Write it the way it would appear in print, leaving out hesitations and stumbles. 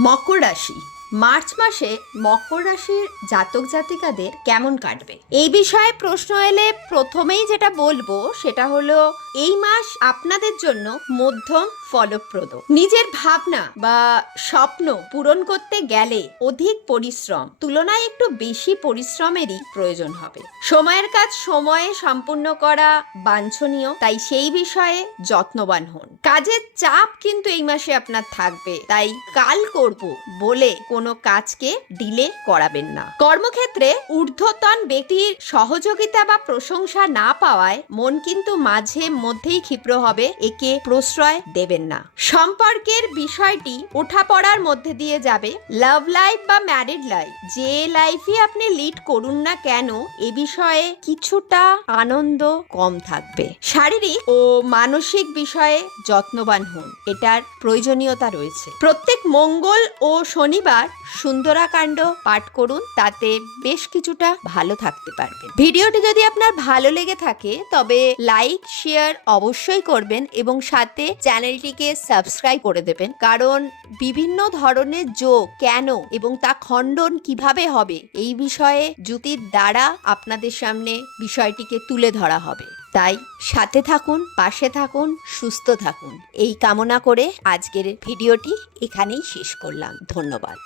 মকর রাশি। মার্চ মাসে মকর রাশির জাতক জাতিকাদের কেমন কাটবে এই বিষয়ে প্রশ্ন এলে প্রথমেই যেটা বলবো সেটা হলো এই মাস আপনাদের জন্য মধ্যম ফলপ্রদ। নিজের ভাবনা বা স্বপ্ন পূরণ করতে গেলে অধিক পরিশ্রম তুলনায় একটু বেশি পরিশ্রমেরই প্রয়োজন হবে। সময়ের কাজ সময়ে সম্পূর্ণ করা বাঞ্ছনীয়, তাই সেই বিষয়ে যত্নবান হন। কাজের চাপ কিন্তু এই মাসে আপনার থাকবে, তাই কাল করব বলে কোনো কাজকে ডিলে করাবেন না। কর্মক্ষেত্রে ঊর্ধ্বতন ব্যক্তির সহযোগিতা বা প্রশংসা না পাওয়ায় মন কিন্তু মাঝে মধ্যেই ক্ষিপ্র হবে, একে প্রশ্রয় দেবেন না। সম্পর্কের বিষয়টি ওঠাপড়ার মধ্যে দিয়ে যাবে। লাভ লাইফ বা ম্যারিড লাইফ, যে লাইফই আপনি লিড করুন না কেন, এ বিষয়ে কিছুটা আনন্দ কম থাকবে। শারীরিক ও মানসিক বিষয়ে যত্নবান হন, এটার প্রয়োজনীয়তা রয়েছে। প্রত্যেক মঙ্গল ও শনিবার সুন্দরাকাণ্ড পাঠ করুন, তাতে বেশ কিছুটা ভালো থাকতে পারবেন। ভিডিওটি যদি আপনার ভালো লেগে থাকে তবে লাইক শেয়ার অবশ্যই করবেন এবং সাথে চ্যানেলটিকে সাবস্ক্রাইব করে দেবেন, কারণ বিভিন্ন ধরনের যোগ কেন এবং তা খণ্ডন কিভাবে হবে এই বিষয়ে যুক্তির দ্বারা আপনাদের সামনে বিষয়টিকে তুলে ধরা হবে। তাই সাথে থাকুন, পাশে থাকুন, সুস্থ থাকুন এই কামনা করে আজকের ভিডিওটি এখানেই শেষ করলাম। ধন্যবাদ।